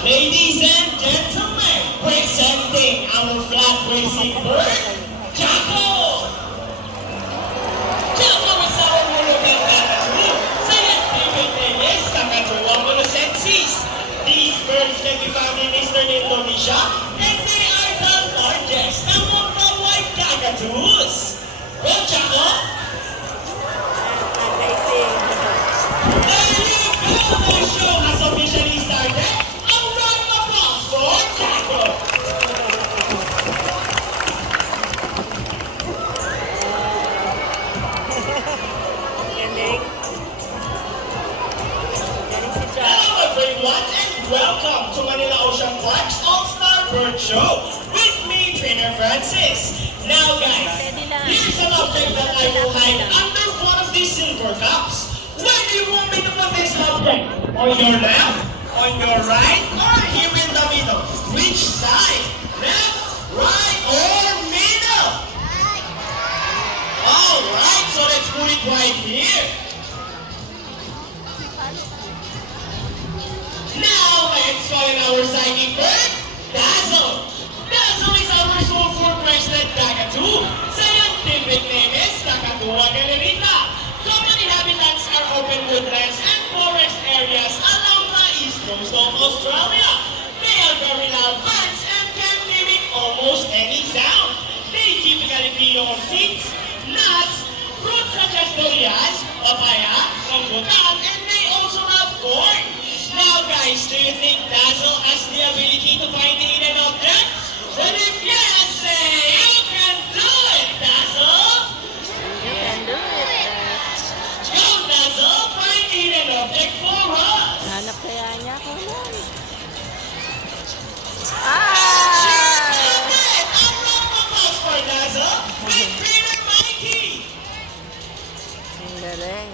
Ladies and gentlemen, presenting our flag racing bird, Jaco! Jaco is our European Kakadu. Scientific name is Kakadu amorosensis. These birds can be found in eastern Indonesia, and they are the largest among the white Kakadus. Go, Jaco! There you go! The show has officially started. A round of applause for Jaco! Galing. Galing si Jack. Hello everyone and welcome to Manila Ocean Park's All-Star Bird Show with me, Trainer Francis. Now guys, here's an object that I will hide under one of these silver cups. Where do you want me to put this object? On your left, on your right, or here in the middle? Which side? Left, right, or middle? Alright, so let's put it right here. Now let's call in our psychic bird, Dazzle. Dazzle is our soul for President Kakadu. Scientific name is Kakadua galerita. Common inhabitants are open woodlands and forest areas along the east coast of Australia. They are very loud birds and can mimic almost any sound. They typically feed on seeds, nuts, fruits such as durian, papaya, rambutan, and they also have corn. Now guys, do you think Dazzle has the ability to find the hidden object? Well, if yes, say you can do it, Dazzle! You can do it. Go, Dazzle! Find the hidden object for us! Hanap kaya niya ako nun. Cheers to Ah! it! A round of applause for Dazzle with Trainer Mikey! Ang galing.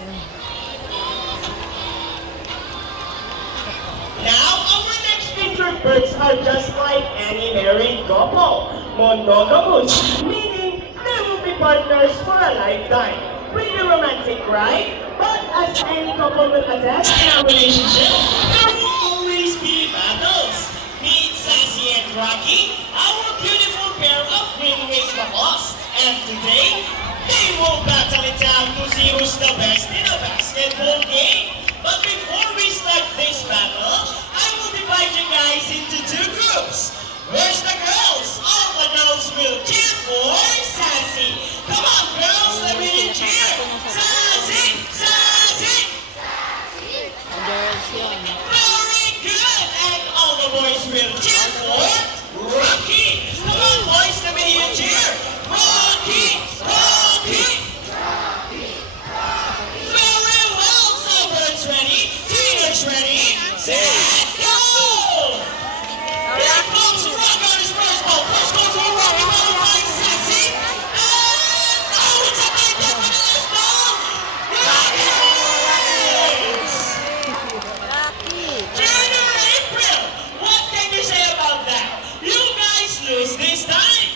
Now, our next featured birds are just like any married couple. Monogamous, meaning they will be partners for a lifetime. Pretty romantic, right? But as any couple will attest in a relationship, there will always be battles. Meet Sassy and Rocky, our beautiful pair of green-winged macaws. And today, they will battle it out to see who's the best in a basketball game. But before we start this battle, I will divide you guys into two groups. Where's the girls? All the girls will cheer for Sassy. Come on, girls, let me hear you cheer. Sassy! Sassy! Ang girls yun. Very good! And all the boys will cheer for Rocky. Come on, boys, let me hear you cheer. Rocky! Rocky! Very well, so birds ready, trainers ready, set, go! Here comes Rock on his first ball. First goal to Rocky, followed by Sassy. And oh, it's a big hit for the last ball. Rocky wins! Rocky! Trainer April, what can you say about that? You guys lose this time.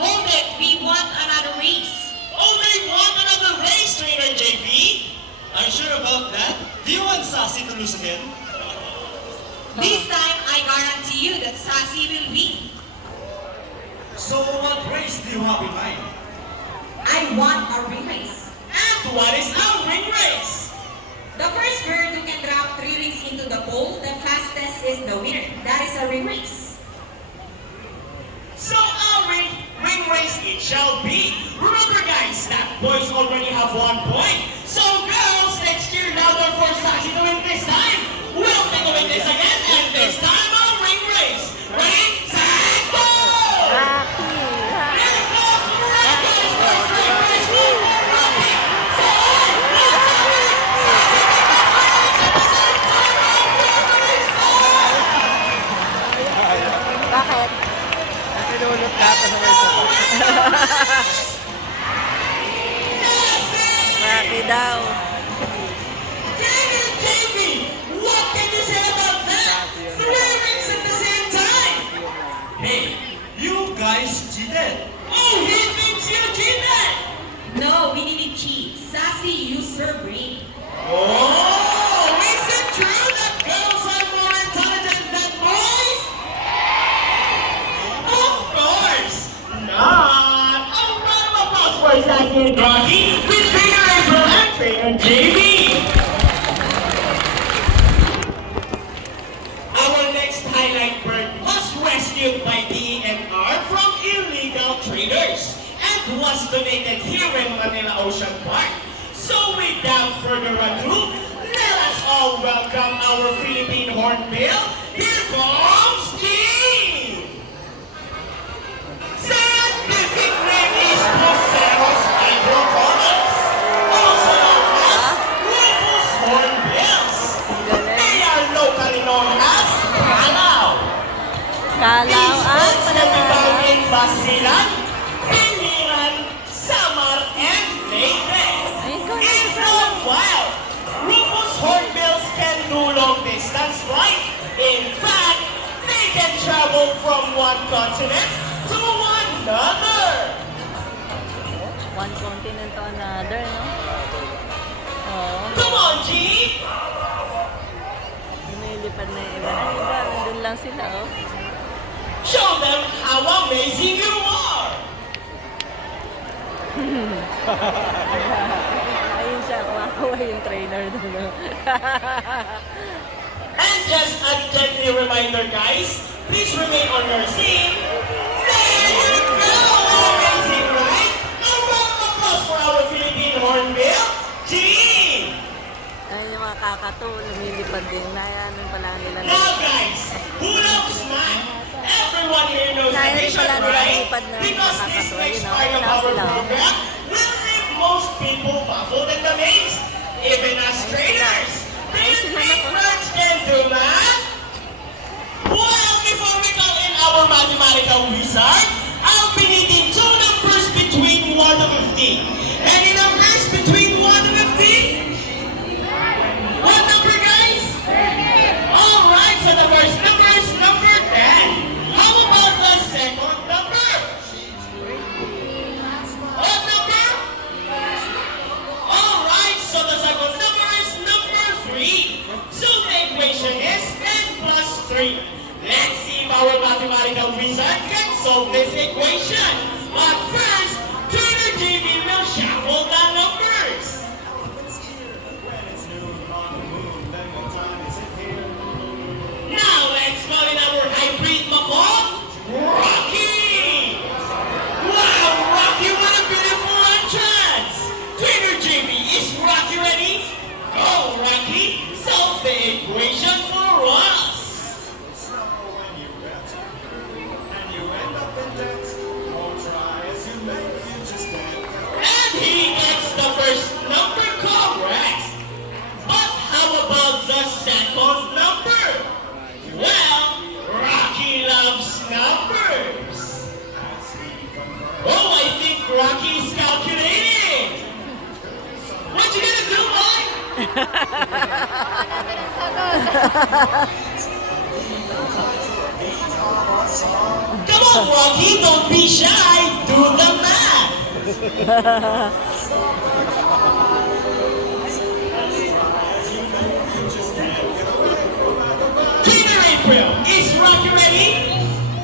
Hold it, we want another race. Oh, they won another race, Trainer JP. Are you sure about that? Do you want Sassy to lose again? This time, I guarantee you that Sassy will win. So what race do you have in mind? I want a ring race. And what is our ring race? The first bird who can drop 3 rings into the pole, the fastest is the winner. That is a ring race. So our ring race it shall be. Remember guys, that boys already have 1 point. So girls, let's cheer louder for Sassy to win this time. We'll take to win this again, and this time our ring race. Ready, set, go! Rocky! Here comes Rocky! First ring race, go for Rocky! Bakit? Nakinulot natin ng ito. Rocky daw. David, Davey, what can you say about that? 3 rings at the same time. Hey, you guys cheated! Oh, he thinks you cheated. No, we didn't cheat. Sassy used her brain. Oh, is it true that girls are more intelligent than boys? Rocky with trainer April and trainer Jamie. Our next highlight bird was rescued by DNR from illegal traders and was donated here in Manila Ocean Park. So without further ado, let us all welcome our Philippine hornbill. Here comes Steve! Scientific name is Poceros hydrocolis, also known as Rufous hornbills. They are locally known as Kalaw. Kalaw These ang birds can be found in Basilan, Pilihan, Samar, and Leyte. In the wild, Rufous hornbills can do long distance flight. In fact, they can travel from one continent to another. one continent to another, no? Oo. Come on, G! Lumilipad na yung iba. Ay, iba. Nandun lang sila, oh. Show them how amazing you are! Ayun siya, kumakawa yung trainer doon, no? And just a gently reminder, guys, please remain on your seat. There you go! Amazing, right? A round of applause for our Philippine hornbill, G! Ayun yung mga kakatu, lumilipad din. Nayanan pala nila. Now, guys, who loves math? Everyone here knows Nayanan division, pala nila right? lumipad na Because this nakakatu. next Ayun, oh. part Ayun of na our sila, oh. program will leave most people baffled and amazed. Even us trainers. Do you think birds can do math? Well, before we call in our mathematical wizard, I'll be needing two numbers between 1 to 50. Any numbers between 1 to 50? What number, guys? Alright, so the first number is number 10. How about the second number? What number? Alright, so the second number is number 3. So the equation is 10 plus 3. Let's see if our mathematical wizard can solve this equation. But first, Trainer JB will shuffle the numbers. Now let's call in our hybrid makon, Rocky! Wow, Rocky, what a beautiful entrance! Trainer JB, is Rocky ready? Go, Rocky! Solve the equation for us! And he gets the first number correct. But how about the second number? Well, Rocky loves numbers. Oh, I think Rocky is calculating. What you gonna do, boy? Come on, Rocky, don't be shy. Do the math. Trainer April, is Rocky ready?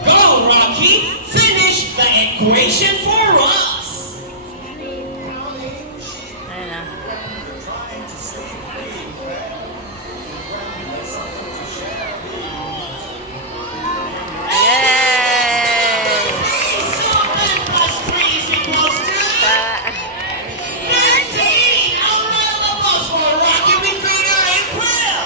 Go, Rocky. Finish the equation for us. Ayun na. Yay! So 10 plus 3 is equals to Ta- 13. A round of applause for Rocky with Trainer April.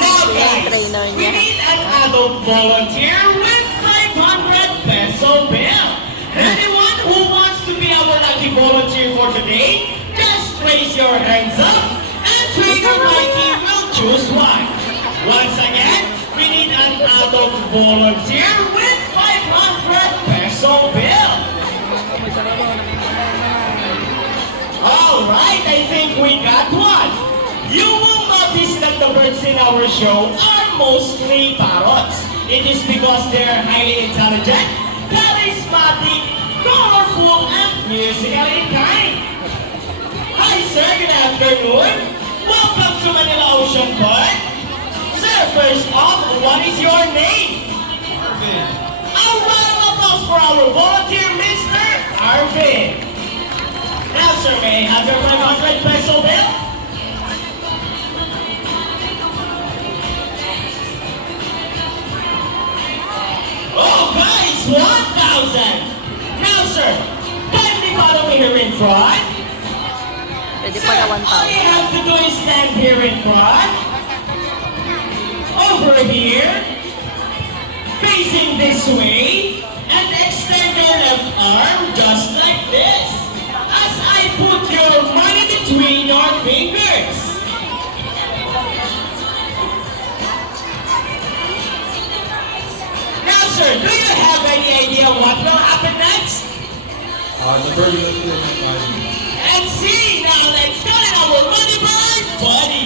Now, guys, trainer we niya. need an adult volunteer with 500 peso bill. Anyone who wants to be our lucky volunteer for today, just raise your hands up and Trainer Mikey will choose one. Once again, we need an adult volunteer with 500 peso bill. Alright, I think we got one. You will notice that the birds in our show are mostly parrots. It is because they are highly intelligent, charismatic, colorful, and musical in kind. Hi sir, good afternoon. Welcome to Manila Ocean Park. Sir, first off, what is your name? A round of applause for our volunteer, Mr. Arvin. Now, sir, may I have your 500 peso bill? Oh, guys, 1,000. Now, sir, kindly follow me here in front. Pwede Sir, pala all you 1,000. have to do is stand here in front. Over here. Facing this way. And extend your left arm just like this. As I put your money between your fingers. Now, sir, do you have any idea what will happen next? The bird will feel my body. And see, now let's go to our money bird, Buddy.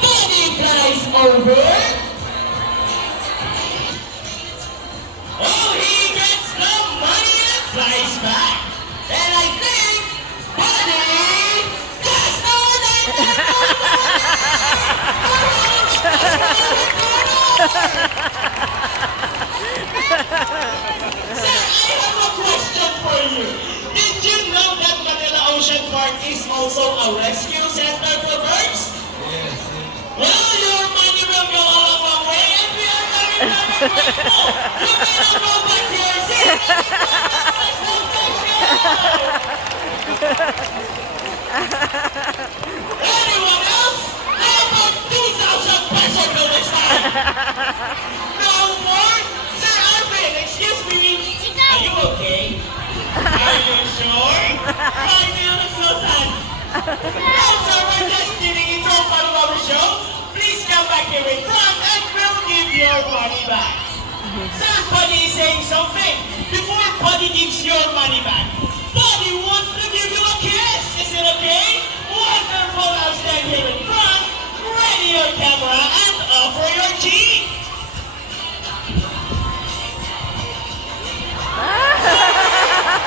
Buddy flies over. Oh, he gets the money and flies back. And I think Buddy gets all that. Sir, I have a question for you. Did you know that Manila Ocean Park is also a rescue center for birds? Yes. Well, your money will go a long way, and we are very, very grateful. You may not go back to your seat. Anyone else? How about 2,000 pesos bill this time? No more? Sir Arvin, excuse me. Are you okay? Are you sure? Why do you look so sad? No, sir, we're just kidding. It's all part of our show. Please come back here in front and we'll give your money back. Sir, Buddy is saying something. Before Buddy gives your money back, Buddy wants to give you a kiss. Is it okay? Wonderful. Now stand here in front, ready your camera, and offer your cheek.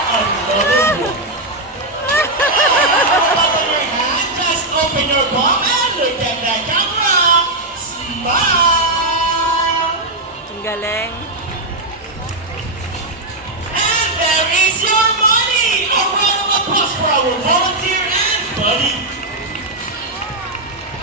Another one. Open your hand, just open your palm and look at the camera. Smile. Ang galing. And there is your money. A round of applause for our volunteer and Buddy.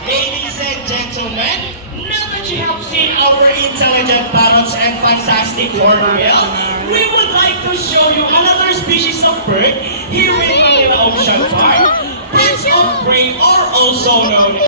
Ladies and gentlemen, now that you have seen our intelligent parrots and fantastic hornbill, we would like to show you another species of bird here in Manila Ocean Park. Birds of prey are also known